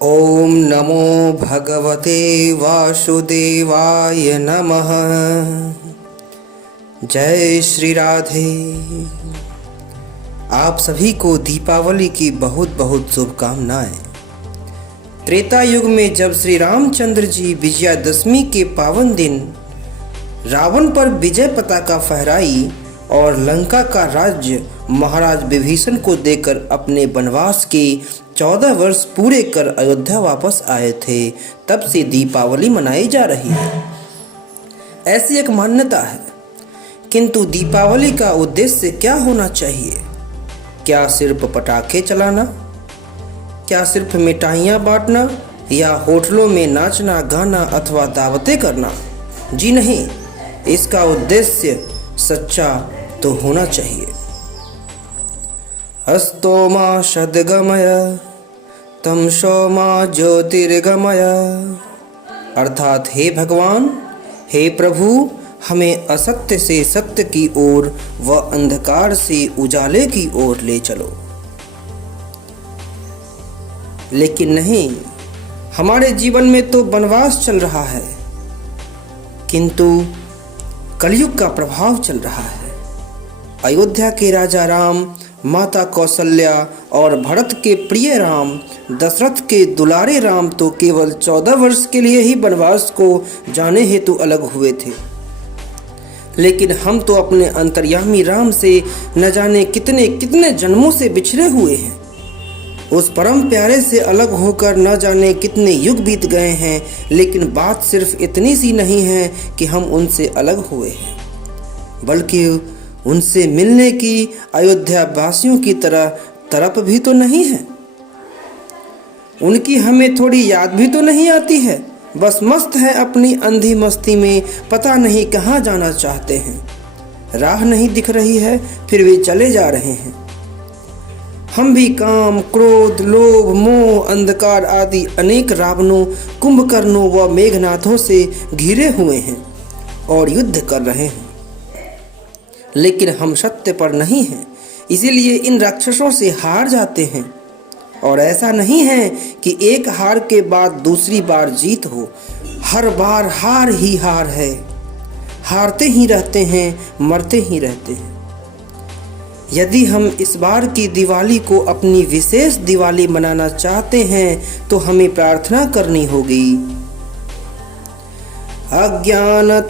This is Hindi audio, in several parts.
ओम नमो भगवते वासुदेवाय नमः। जय श्री राधे। आप सभी को दीपावली की बहुत बहुत शुभकामनाएं। त्रेता युग में जब श्री रामचंद्र जी विजयादशमी के पावन दिन रावण पर विजय पताका फहराई और लंका का राज्य महाराज विभीषण को देकर अपने वनवास के 14 वर्ष पूरे कर अयोध्या वापस आए थे, तब से दीपावली मनाई जा रही है। ऐसी एक मान्यता है। किंतु दीपावली का उद्देश्य क्या होना चाहिए? क्या सिर्फ पटाखे चलाना? क्या सिर्फ मिठाइयाँ बांटना या होटलों में नाचना गाना अथवा दावतें करना? जी नहीं, इसका उद्देश्य सच्चा तो होना चाहिए। हस्तो मा सद्गमय तमसो मा ज्योतिर्गमय, अर्थात हे भगवान, हे प्रभु, हमें असत्य से सत्य की ओर व अंधकार से उजाले की ओर ले चलो। लेकिन नहीं, हमारे जीवन में तो वनवास चल रहा है, किंतु कलयुग का प्रभाव चल रहा है। अयोध्या के राजा राम, माता कौशल्या और भरत के प्रिय राम, दशरथ के दुलारे राम तो केवल 14 वर्ष के लिए ही वनवास को जाने हेतु अलग हुए थे। लेकिन हम तो अपने अंतर्यामी राम से न जाने कितने कितने जन्मों से बिछड़े हुए हैं। उस परम प्यारे से अलग होकर न जाने कितने युग बीत गए हैं, लेकिन बात सिर्फ इतनी सी नहीं है कि हम उनसे अलग हुए हैं, बल्कि उनसे मिलने की अयोध्या वासियों की तरह तड़प भी तो नहीं है। उनकी हमें थोड़ी याद भी तो नहीं आती है। बस मस्त है अपनी अंधी मस्ती में, पता नहीं कहाँ जाना चाहते हैं। राह नहीं दिख रही है, फिर वे चले जा रहे हैं। हम भी काम, क्रोध, लोभ, मोह, अंधकार आदि अनेक रावणों, कुंभकर्णों व मेघनाथों से घिरे हुए हैं और युद्ध कर रहे हैं। लेकिन हम सत्य पर नहीं हैं, इसीलिए इन राक्षसों से हार जाते हैं। और ऐसा नहीं है कि एक हार के बाद दूसरी बार जीत हो। हर बार हार ही हार है। हारते ही रहते हैं, मरते ही रहते हैं। यदि हम इस बार की दिवाली को अपनी विशेष दिवाली मनाना चाहते हैं तो हमें प्रार्थना करनी होगी। अज्ञानतिमिरान्धस्य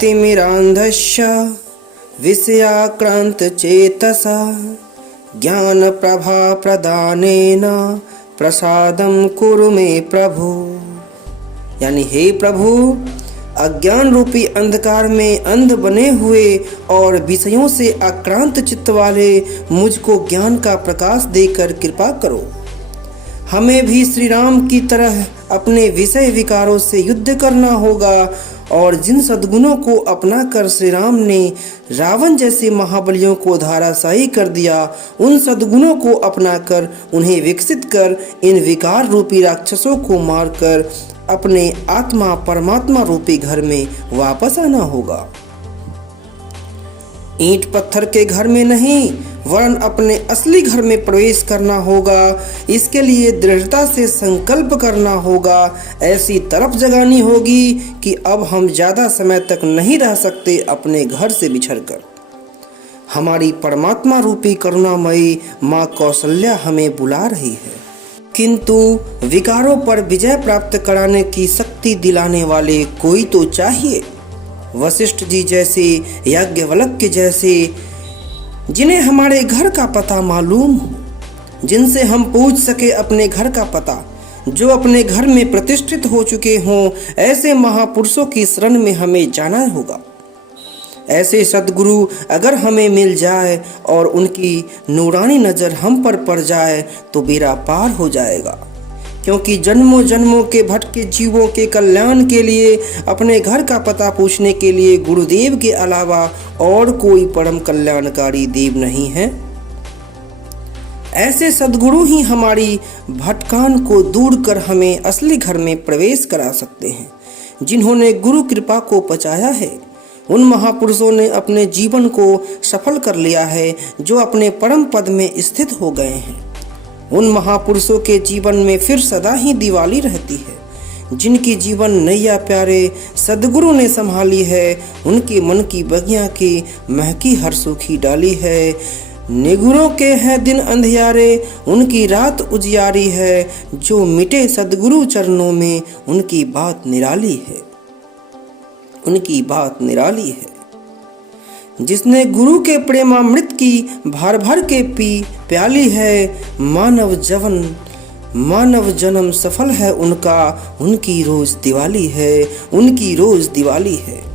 विषयाक्रांत चेतसा ज्ञान प्रभा प्रदानेन प्रसादम कुरु मे प्रभु। यानी हे प्रभु, अज्ञान रूपी अंधकार में अंध बने हुए और विषयों से आक्रांत चित्त वाले मुझको ज्ञान का प्रकाश देकर कृपा करो। हमें भी श्री राम की तरह अपने विषय विकारों से युद्ध करना होगा और जिन सद्गुणों को अपनाकर श्री राम ने रावण जैसे महाबलियों को धराशायी कर दिया, उन सद्गुणों को अपनाकर उन्हें विकसित कर इन विकार रूपी राक्षसों को मारकर अपने आत्मा परमात्मा रूपी घर में वापस आना होगा। ईंट पत्थर के घर में नहीं, वरन अपने असली घर में प्रवेश करना होगा। इसके लिए दृढ़ता से संकल्प करना होगा। ऐसी तरफ जगानी होगी कि अब हम ज़्यादा समय तक नहीं रह सकते अपने घर से बिछड़कर। हमारी परमात्मा रूपी करुणामयी माँ कौशल्या हमें बुला रही है। किंतु विकारों पर विजय प्राप्त कराने की शक्ति दिलाने वाले कोई तो चाहिए। वशिष्ठ जी जैसे, याज्ञवल्क्य जैसे, जिन्हें हमारे घर का पता मालूम हो, जिनसे हम पूछ सके अपने घर का पता, जो अपने घर में प्रतिष्ठित हो चुके हों, ऐसे महापुरुषों की शरण में हमें जाना होगा। ऐसे सद्गुरु अगर हमें मिल जाए और उनकी नूरानी नज़र हम पर पड़ जाए तो बेड़ा पार हो जाएगा। क्योंकि जन्मों जन्मों के भटके जीवों के कल्याण के लिए, अपने घर का पता पूछने के लिए गुरुदेव के अलावा और कोई परम कल्याणकारी देव नहीं है। ऐसे सद्गुरु ही हमारी भटकान को दूर कर हमें असली घर में प्रवेश करा सकते हैं। जिन्होंने गुरु कृपा को पचाया है, उन महापुरुषों ने अपने जीवन को सफल कर लिया है, जो अपने परम पद में स्थित हो गए हैं। उन महापुरुषों के जीवन में फिर सदा ही दिवाली रहती है। जिनकी जीवन नैया प्यारे सदगुरु ने संभाली है, उनके मन की बगिया की महकी हर सूखी डाली है। निगुरों के हैं दिन अंधियारे, उनकी रात उजियारी है। जो मिटे सदगुरु चरणों में, उनकी बात निराली है, उनकी बात निराली है। जिसने गुरु के प्रेमामृत की भर भर के पी प्याली है, मानव जन्म सफल है उनका, उनकी रोज दिवाली है, उनकी रोज दिवाली है।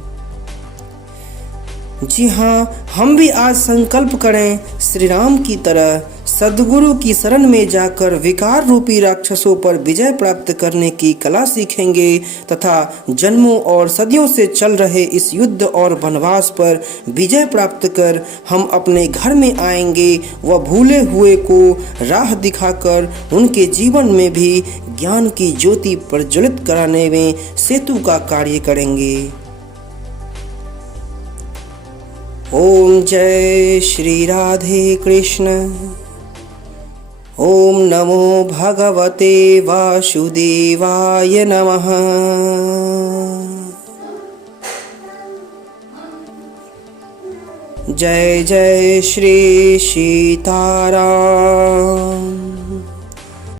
जी हाँ, हम भी आज संकल्प करें श्री राम की तरह सद्गुरु की शरण में जाकर विकार रूपी राक्षसों पर विजय प्राप्त करने की कला सीखेंगे तथा जन्मों और सदियों से चल रहे इस युद्ध और वनवास पर विजय प्राप्त कर हम अपने घर में आएंगे व भूले हुए को राह दिखाकर उनके जीवन में भी ज्ञान की ज्योति प्रज्वलित कराने में सेतु का कार्य करेंगे। ओम जय श्री राधे कृष्ण। ओम नमो भगवते वासुदेवाय नमः। जय जय श्री सीताराम।